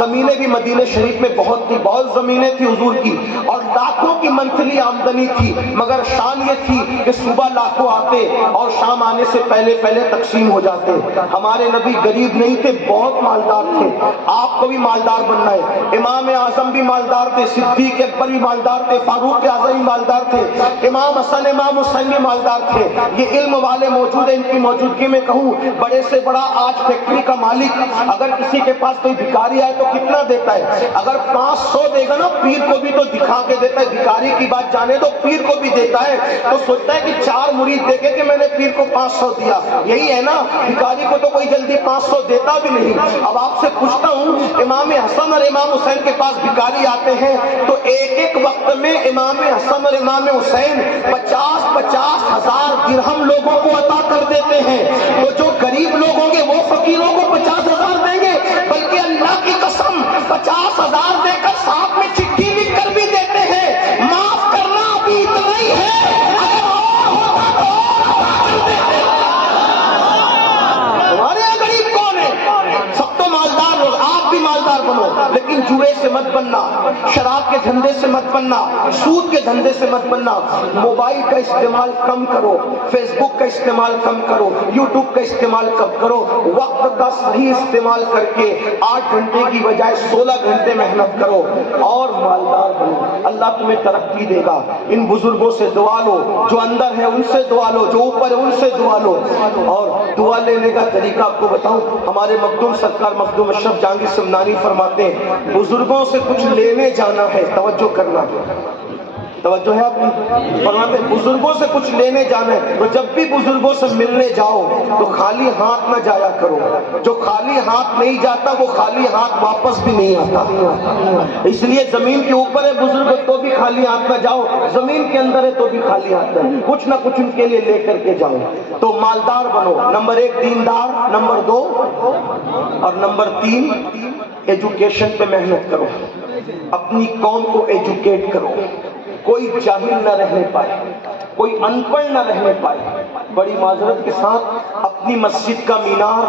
زمینیں بھی مدینہ شریف میں بہت زمینیں تھی حضور کی، اور لاکھوں کی منتھلی آمدنی تھی، مگر شان یہ تھی کہ صبح لاکھوں آتے اور شام آنے سے پہلے تقسیم ہو جاتے۔ ہمارے نبی غریب نہیں تھے، بہت مالدار تھے۔ آپ کو بھی مالدار بننا ہے۔ امام اعظم بھی مالدار تھے، صدیق اکبر بھی مالدار تھے، فاروق اعظم بھی مالدار تھے، امام حسن امام حسین بھی مالدار تھے۔ یہ علم والے موجود ہیں، ان کی موجودگی میں کہوں، بڑے سے بڑا آج فیکٹری کا مالک اگر کسی کے پاس کوئی بھکاری آئے تو کتنا دیتا ہے؟ اگر 500 دے گا نا، پیر کو بھی تو دکھا کے دیتا ہے۔ بھکاری کی بات جانے دو، پیر کو بھی دیتا ہے تو سوچتا ہے کہ 4 مرید دیکھے کہ میں نے پیر کو 500 دیا۔ یہی ہے نا، بھکاری کو تو کوئی جلدی 500 دیتا بھی نہیں۔ اب آپ سے پوچھتا ہوں، امام حسن اور امام حسین کے پاس بھکاری آتے ہیں تو ایک وقت میں امام حسن اور امام حسین 50 ہزار درہم لوگوں کو عطا کر دیتے ہیں، تو جو غریب لوگ ہوں گے وہ فقیروں کو 50 ہزار دیں گے، بلکہ اللہ کی قسم 50 ہزار دے کر ساتھ میں چٹھی لکھ کر بھی دیتے ہیں، معاف کرنا ابھی اتنا ہی ہے، اگر اور ہوتا تو اور عطا کر دیتے۔ ہمارے یہاں غریب کون ہے؟ سب تو مالدار لوگ۔ آپ بھی مالدار بنو، لیکن جوئے سے مت بننا، شراب کے دھندے سے مت بننا، سود کے دھندے سے مت بننا۔ موبائل کا استعمال کم کرو، فیس بک کا استعمال کم کرو، یوٹیوب کا استعمال کم کرو، وقت کا صحیح استعمال کر کے 8 گھنٹے کی بجائے 16 گھنٹے محنت کرو اور مالدار بنو۔ اللہ تمہیں ترقی دے گا۔ ان بزرگوں سے دعا لو، جو اندر ہے ان سے دعا لو، جو اوپر ہے ان سے دعا لو۔ اور دعا لینے کا طریقہ آپ کو بتاؤں، ہمارے مخدوم سرکار مخدوم اشرف جہانگیر سمنانی فرماتے ہیں، بزرگوں سے کچھ لینے جانا ہے، توجہ کرنا، توجہ ہے اپنی؟ فرماتے ہیں بزرگوں سے کچھ لینے جانا ہے تو جب بھی بزرگوں سے ملنے جاؤ تو خالی ہاتھ نہ جایا کرو. جو خالی ہاتھ نہیں جاتا وہ خالی ہاتھ واپس بھی نہیں آتا. اس لیے زمین کے اوپر ہے بزرگ تو بھی خالی ہاتھ نہ جاؤ, زمین کے اندر ہے تو بھی خالی ہاتھ نہ, کچھ نہ کچھ ان کے لیے لے کر کے جاؤ. تو مالدار بنو, نمبر 1 دیندار, نمبر 2 اور نمبر 3 ایجوکیشن پہ محنت کرو. اپنی قوم کو ایجوکیٹ کرو, کوئی جاہل نہ رہنے پائے, کوئی ان پڑھ نہ رہنے پائے. بڑی معذرت کے ساتھ اپنی مسجد کا مینار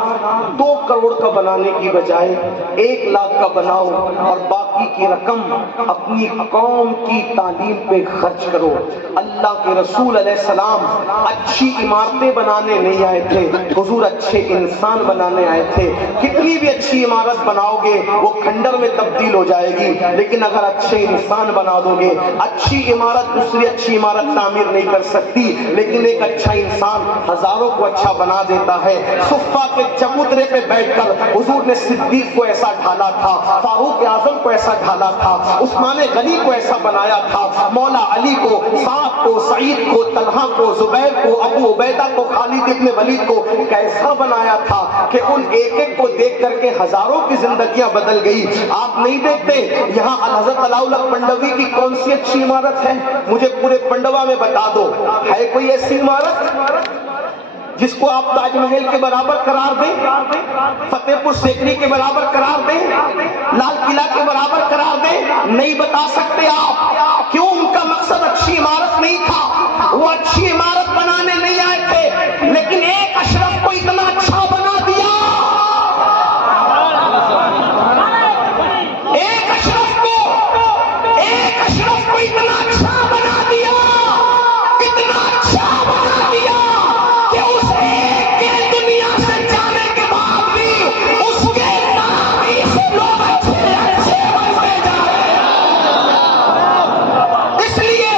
2 کروڑ کا بنانے کی بجائے 1 لاکھ کا بناؤ اور باقی کی رقم اپنی قوم کی تعلیم پہ خرچ کرو. اللہ کے رسول علیہ السلام اچھی عمارتیں بنانے نہیں آئے تھے, حضور اچھے انسان بنانے آئے تھے. کتنی بھی اچھی عمارت بناؤ گے وہ کھنڈر میں تبدیل ہو جائے گی, لیکن اگر اچھے انسان بنا دو گے, اچھی عمارت دوسری اچھی عمارت تعمیر نہیں کر سکتی, لیکن ایک اچھا انسان ہزاروں کو اچھا بنا دیتا ہے. صفہ کے چبوترے پہ بیٹھ کر حضور نے صدیق کو ایسا ڈھالا تھا, فاروق اعظم کو ایسا ڈھالا تھا, عثمان غنی کو ایسا بنایا تھا, مولا علی کو, سعد کو, سعید کو, طلحہ کو, زبیر کو, ابو عبیدہ کو, خالد ابن ولید کو کیسا بنایا تھا کہ ان ایک ایک کو دیکھ کر کے ہزاروں کی زندگیاں بدل گئی. آپ نہیں دیکھتے یہاں الحضرت علاؤالحق پنڈوی کی کون سی اچھی عمارت ہے؟ مجھے پورے پنڈوا میں بتا دو, ہے کوئی ایسی عمارت جس کو آپ تاج محل کے برابر قرار دیں, فتح پور سیکری کے برابر قرار دیں, لال قلعہ کے برابر قرار دیں؟ نہیں بتا سکتے آپ. کیوں؟ ان کا مقصد اچھی عمارت نہیں تھا, وہ اچھی عمارت بنانے نہیں آئے تھے, لیکن ایک اشرف کو اتنا اچھا بنا دیا, ایک اشرف کو اتنا اچھا بنا دیا, اتنا اچھا بنا دیا کہ اس ایک کے دنیا سے جانے کے بعد بھی اس کے نام ہی سے لوگ اچھے بنتے جا رہے ہیں. اس لیے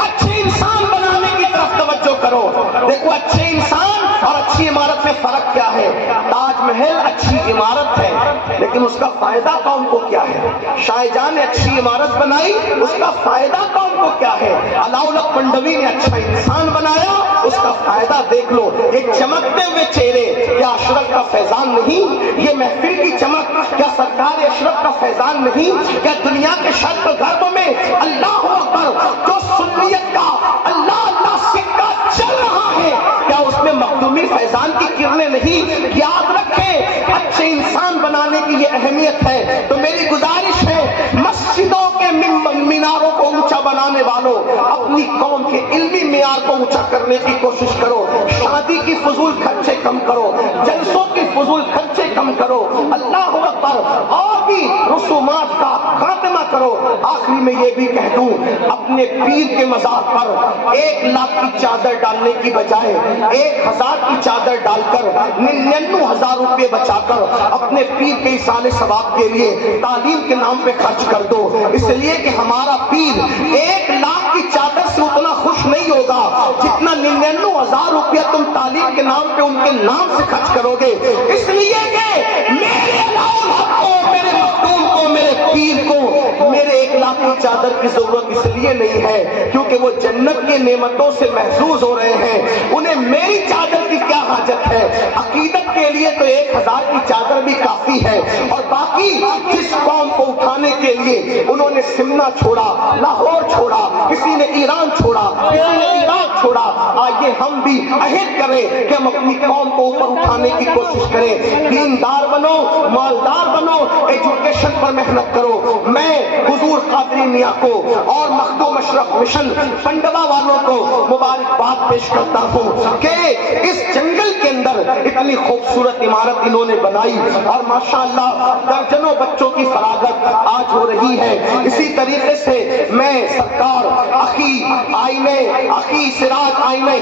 اچھے انسان بنانے کی طرف توجہ کرو. دیکھو اچھے انسان اور اچھی عمارت میں فرق کیا ہے. تاج محل اچھی عمارت ہے, لیکن اس کا فائدہ قوم کو کیا ہے؟ شاہ جہاں نے اچھی عمارت بنائی, اس کا فائدہ قوم کو کیا ہے؟ علاؤالحق پنڈوی نے اچھا انسان بنایا, اس کا فائدہ دیکھ لو. یہ چمکتے ہوئے چہرے کیا اشرف کا فیضان نہیں؟ یہ محفل کی چمک کیا سرکار اشرف کا فیضان نہیں؟ کیا دنیا کے شرق غرب میں اللہ اکبر جو سنیت کا اللہ اللہ سکہ چل رہا ہے, کیا اس میں مخدومی فیضان کی کرنیں نہیں؟ یاد رکھیں اچھے انسان بنانے کی یہ اہمیت ہے. تو میری گزارش ہے مسجدوں کے میناروں کو اونچا بنانے والوں, اپنی قوم کے علمی معیار کو اونچا کرنے کی کوشش کرو. شادی کی فضول خرچے کم کرو, جلسوں کی فضول خرچے کم کرو, اللہ اکبر, اور بھی رسومات کا خاتمہ کرو. آخری میں یہ بھی کہہ دوں, اپنے پیر کے مزار پر 1 لاکھ کی چادر ڈالنے کی بجائے 1000 کی چادر ڈال کر 99,000 روپے بچا کر اپنے پیر کے ایصال ثواب کے لیے تعلیم کے نام پہ خرچ کر دو. اس لیے کہ ہمارا پیر 1 لاکھ کی چادر سے اتنا خوش نہیں ہوگا جتنا 99,000 روپیہ تم تعلیم کے نام پہ ان کے نام سے خرچ کرو گے. اس لیے کہ میرے علاؤالحق کو, میرے مخدوم کو, میرے پیر کو میرے 1 لاکھ کی چادر کی ضرورت اس لیے نہیں ہے کیونکہ وہ جنت کی نعمتوں سے محظوظ ہو رہے ہیں. انہیں میری چادر کی کیا حاجت ہے؟ عقیدت کے لیے تو 1000 کی چادر بھی کافی ہے. اور باقی جس قوم کو اٹھانے کے لیے انہوں نے سمنا چھوڑا, لاہور چھوڑا, کسی نے ایران چھوڑا, کسی نے عراق چھوڑا, آئیے ہم بھی عہد کریں کہ ہم اپنی قوم کو اوپر اٹھانے کی کوشش کریں. دیندار بنو, مالدار بنو, ایجوکیشن پر محنت کرو. میں حضور قادری میاں کو اور مخدوم اشرف مشن پنڈوا والوں کو مبارکباد پیش کرتا ہوں کہ اس جنگل کے اندر اتنی خوبصورت عمارت انہوں نے بنائی, اور ماشاءاللہ درجنوں بچوں کی فراغت آج ہو رہی ہے. اسی طریقے سے میں سرکار اخی سراج آئینہ